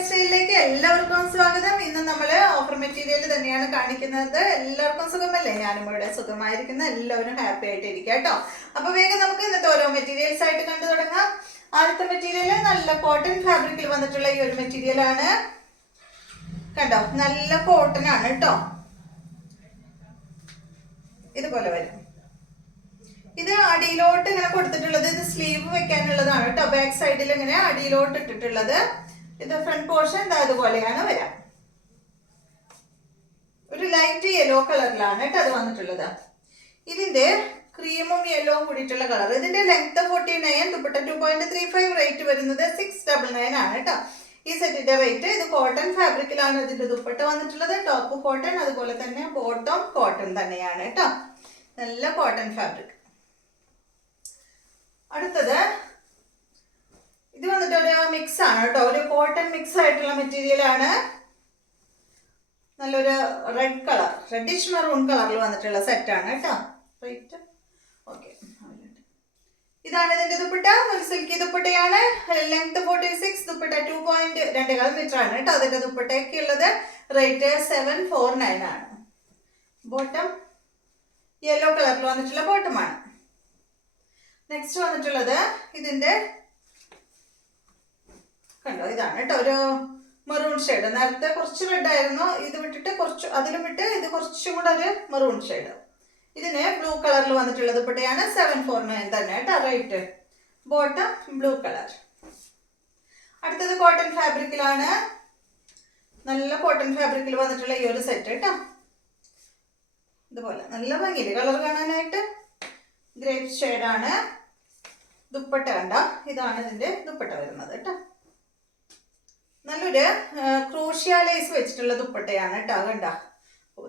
Life സ്റ്റൈലിലേക്ക് എല്ലാവർക്കും സ്വാഗതം. ഇന്ന് നമ്മൾ ഓഫർ മെറ്റീരിയൽ തന്നെയാണ് കാണിക്കുന്നത്. എല്ലാവർക്കും സുഖമല്ലേ? ഞാനും ഇവിടെ സുഖമായിരിക്കുന്ന, എല്ലാവരും ഹാപ്പി ആയിട്ട് ഇരിക്കുക കേട്ടോ. അപ്പൊ വേഗം നമുക്ക് ഇന്നത്തെ ഓരോ മെറ്റീരിയൽസ് ആയിട്ട് കണ്ടു തുടങ്ങാം. ആദ്യത്തെ മെറ്റീരിയൽ നല്ല കോട്ടൺ ഫാബ്രിക്കിൽ വന്നിട്ടുള്ള ഈ ഒരു മെറ്റീരിയൽ ആണ്. കണ്ടോ, നല്ല കോട്ടൺ ആണ് കേട്ടോ. ഇതുപോലെ വരും. ഇത് അടിയിലോട്ട് ഇങ്ങനെ കൊടുത്തിട്ടുള്ളത്, ഇത് സ്ലീവ് വെക്കാനുള്ളതാണ് കേട്ടോ. ബാക്ക് സൈഡിൽ ഇങ്ങനെ അടിയിലോട്ട് ഇട്ടിട്ടുള്ളത്. ഇത് ഫ്രണ്ട് പോർഷൻ അതുപോലെയാണ് വരാം. ഒരു ലൈറ്റ് യെല്ലോ കളറിലാണ് കേട്ടോ അത് വന്നിട്ടുള്ളത്. ഇതിന്റെ ക്രീമും യെല്ലോവും കൂടിയിട്ടുള്ള കളർ. ഇതിന്റെ ലെങ്ത് 49, ദുപ്പട്ട 2.35, റേറ്റ് വരുന്നത് 699 ആണ് കേട്ടോ. ഈ സെറ്റിന്റെ റേറ്റ്. ഇത് കോട്ടൺ ഫാബ്രിക്കിലാണ് ഇതിന്റെ ദുപ്പട്ട വന്നിട്ടുള്ളത്. ടോപ്പ് കോട്ടൺ, അതുപോലെ തന്നെ ബോട്ടം കോട്ടൺ തന്നെയാണ് കേട്ടോ. നല്ല കോട്ടൺ ഫാബ്രിക്. അടുത്തത് ഇത് വന്നിട്ട് ഒരു മിക്സ് ആണ് കേട്ടോ. ഒരു കോട്ടൺ മിക്സ് ആയിട്ടുള്ള മെറ്റീരിയൽ ആണ്. നല്ലൊരു റെഡ് കളർ, റെഡിഷ് മെറൂൺ കളറിൽ വന്നിട്ടുള്ള സെറ്റ് ആണ് കേട്ടോ. Rate okay. ഇതാണ് ഇതിന്റെ ദുപ്പട്ട. ഒരു സിൽക്കി ദുപ്പട്ടയാണ്. ലെങ്ത് 46, ദുപ്പട്ട 2.2 മീറ്റർ ആണ് കേട്ടോ. അതിന്റെ ദുപ്പട്ടയൊക്കെ ഉള്ളത്. റേറ്റ് 749 ആണ്. ബോട്ടം യെല്ലോ കളറിൽ വന്നിട്ടുള്ള ബോട്ടമാണ്. നെക്സ്റ്റ് വന്നിട്ടുള്ളത് ഇതിന്റെ കണ്ടോ, ഇതാണ് കേട്ടോ. ഒരു മെറൂൺ ഷെയ്ഡ്. നേരത്തെ കുറച്ച് റെഡ് ആയിരുന്നു, ഇത് വിട്ടിട്ട് കുറച്ച് അതിലും വിട്ട് ഇത് കുറച്ചും കൂടെ ഒരു മെറൂൺ ഷെയ്ഡ്. ഇതിന് ബ്ലൂ കളറിൽ വന്നിട്ടുള്ള ദുപ്പട്ടയാണ്. 749 തന്നെ കേട്ടോ റേറ്റ്. Bottom blue colour. അടുത്തത് കോട്ടൺ ഫാബ്രിക്കിലാണ്. നല്ല കോട്ടൺ ഫാബ്രിക്കിൽ വന്നിട്ടുള്ള ഈ ഒരു സെറ്റ് കേട്ടോ. ഇതുപോലെ നല്ല ഭംഗിയില് കളർ കാണാനായിട്ട്. ഗ്രേപ്പ് ഷെയ്ഡാണ്. ദുപ്പട്ട കണ്ട, ഇതാണ് ഇതിന്റെ ദുപ്പട്ട വരുന്നത് കേട്ടോ. നല്ലൊരു ക്രോഷ്യ ലേസ് വെച്ചിട്ടുള്ള ദുപ്പട്ടയാണ് കേട്ടോ. കണ്ട,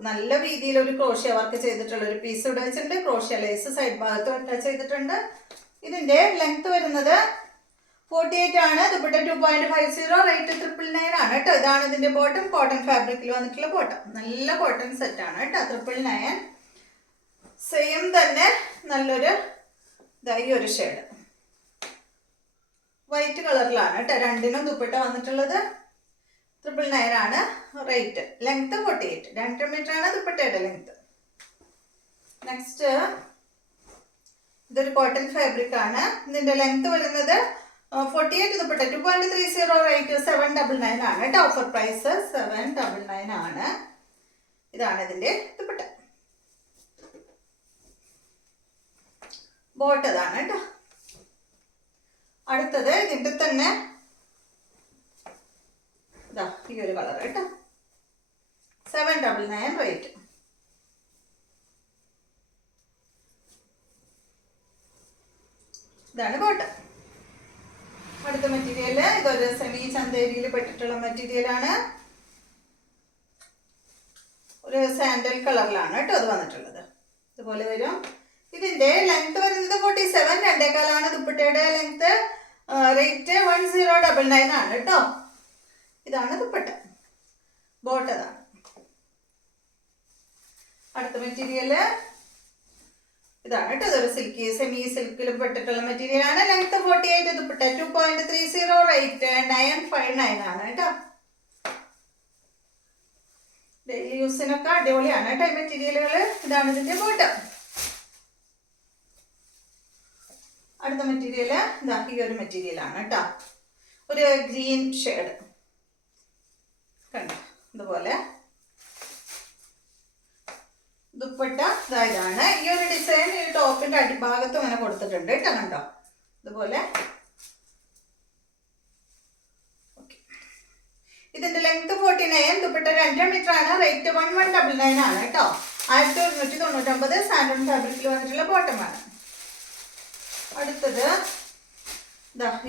നല്ല രീതിയിൽ ഒരു ക്രോഷ്യ വർക്ക് ചെയ്തിട്ടുള്ള ഒരു പീസ് ഇവിടെ വെച്ചിട്ടുണ്ട്. ക്രോഷ്യ ലേസ് സൈഡ് ഭാഗത്ത് അറ്റാച്ച് ചെയ്തിട്ടുണ്ട്. ഇതിന്റെ ലെങ്ത് വരുന്നത് 48 ആണ്. ദുപ്പട്ട 2.50, റേറ്റ് 999 ആണ് കേട്ടോ. ഇതാണ് ഇതിന്റെ ബോട്ടം. കോട്ടൺ ഫാബ്രിക്കിൽ വന്നിട്ടുള്ള ബോട്ടം. നല്ല കോട്ടൺ സെറ്റ് ആണ് കേട്ടോ. 999. സെയിം തന്നെ നല്ലൊരു ഈ ഒരു ഷെയ്ഡ് വൈറ്റ് കളറിലാണ് കേട്ടോ. രണ്ടിനും ദുപ്പട്ട വന്നിട്ടുള്ളത്. 999 ആണ് റേറ്റ്. ലെങ്ത് 48, 2 മീറ്റർ ആണ് ദുപ്പട്ടയുടെ ലെങ്ത്. നെക്സ്റ്റ് ഇതൊരു കോട്ടൺ ഫാബ്രിക് ആണ്. ഇതിന്റെ ലെങ്ത് വരുന്നത് 48, ദുപ്പട്ട 2.30, റേറ്റ് 799 ആണ് കേട്ടോ. ഓഫർ പ്രൈസ് 799 ആണ്. ഇതാണ് ഇതിന്റെ ദുപ്പട്ട. ബോട്ടതാണ് കേട്ടോ. അടുത്തത് ഇതിന്റെ തന്നെ ഈ ഒരു കളർ കേട്ടോ. 799 റേറ്റ്. ഇതാണ് ബോട്ടം. അടുത്ത മെറ്റീരിയൽ ഇതൊരു സെമി ചന്തേരിയിൽ പെട്ടിട്ടുള്ള മെറ്റീരിയൽ ആണ്. ഒരു സാൻഡൽ കളറിലാണ് കേട്ടോ അത് വന്നിട്ടുള്ളത്. ഇതുപോലെ വരും. ഇതിന്റെ ലെങ്ത് വരുന്നത് 47, 2.25 ആണ് ദുപ്പട്ടയുടെ ലെങ്ത്. റേറ്റ് 1099 ആണ് കേട്ടോ. ഇതാണ് ദുപ്പട്ട. ബോട്ടതാണ്. അടുത്ത മെറ്റീരിയൽ ഇതാണ് കേട്ടോ. ഇതൊരു സിൽക്കി, സെമി സിൽക്കിൽ പെട്ടിട്ടുള്ള മെറ്റീരിയൽ ആണ്. ലെങ്ത് 48, ദുപ്പട്ട 2.30, റേറ്റ് 959 ആണ് കേട്ടോ. ഡെയിലി യൂസിനൊക്കെ അടിപൊളിയാണ് കേട്ടോ ഈ മെറ്റീരിയലുകൾ. ഇതാണ് ഇതിന്റെ ബോട്ടം. അടുത്ത മെറ്റീരിയൽ ഈ ഒരു മെറ്റീരിയൽ ആണ് കേട്ടോ. ഒരു ഗ്രീൻ ഷെയ്ഡ് കണ്ടോ. ഇതുപോലെ ദുപ്പട്ട ഇതാണ്. ഈ ഒരു ഡിസൈൻ ഈ ടോപ്പിന്റെ അടിഭാഗത്തും അങ്ങനെ കൊടുത്തിട്ടുണ്ട് കേട്ടോ. കണ്ടോ ഇതുപോലെ. ഇതിന്റെ ലെങ്ത് 49, ദുപ്പട്ട 2 മീറ്റർ ആണ്. റേറ്റ് 1199 ആണ് കേട്ടോ. 1199 സാൻഡൺ ഫാബ്രിക്കിൽ വന്നിട്ടുള്ള ബോട്ടമാണ്. അടുത്തത്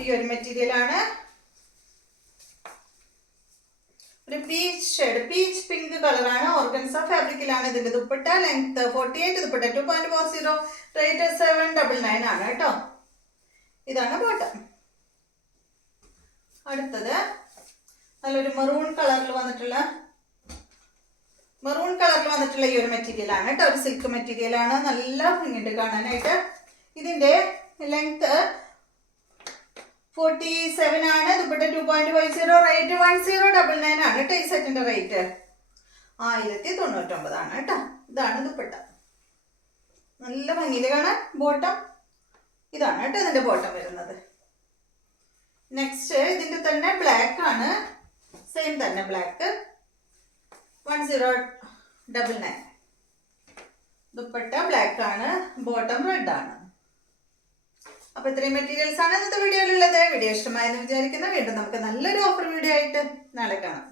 ഈ ഒരു മെറ്റീരിയൽ ആണ്. ഒരു പീച്ച് ഷെയ്ഡ്, പീച്ച് പിങ്ക് കളറാണ്. ഓർഗൻസ ഫാബ്രിക്കിലാണ് ഇതിന്റെ ദുപ്പട്ട. ലെങ്ത് 48, ദുപ്പട്ട 2.40, റേറ്റ് 799 ആണ് കേട്ടോ. ഇതാണ് ബോട്ടം. അടുത്തത് നല്ലൊരു മെറൂൺ കളറിൽ വന്നിട്ടുള്ള ഈ ഒരു മെറ്റീരിയൽ ആണ് കേട്ടോ. ഒരു സിൽക്ക് മെറ്റീരിയൽ ആണ്. നല്ല ഭംഗിയുണ്ട് കാണാനായിട്ട്. ഇതിന്റെ ലെങ്ത് 47 ആണ്. ദുപ്പട്ട 2.50, റേറ്റ് 1099 ആണ് കേട്ടോ. ഈ സെറ്റിന്റെ റേറ്റ് 1099 ആണ് കേട്ടോ. ഇതാണ് ദുപ്പട്ട. നല്ല ഭംഗിയിൽ കാണാൻ. ബോട്ടം ഇതാണ് കേട്ടോ ഇതിന്റെ ബോട്ടം വരുന്നത്. നെക്സ്റ്റ് ഇതിന്റെ തന്നെ ബ്ലാക്ക് ആണ്. സെയിം തന്നെ ബ്ലാക്ക് 1099. ദുപ്പട്ട ബ്ലാക്ക് ആണ്, ബോട്ടം റെഡ് ആണ്. അപ്പൊ ഇത്രയും മെറ്റീരിയൽസ് ആണ് ഇന്നത്തെ വീഡിയോയിലുള്ളത്. വീഡിയോ ഇഷ്ടമായെന്ന് വിചാരിക്കുന്നു. വീണ്ടും നമുക്ക് നല്ലൊരു ഓഫർ വീഡിയോ ആയിട്ട് നാളെ കാണാം.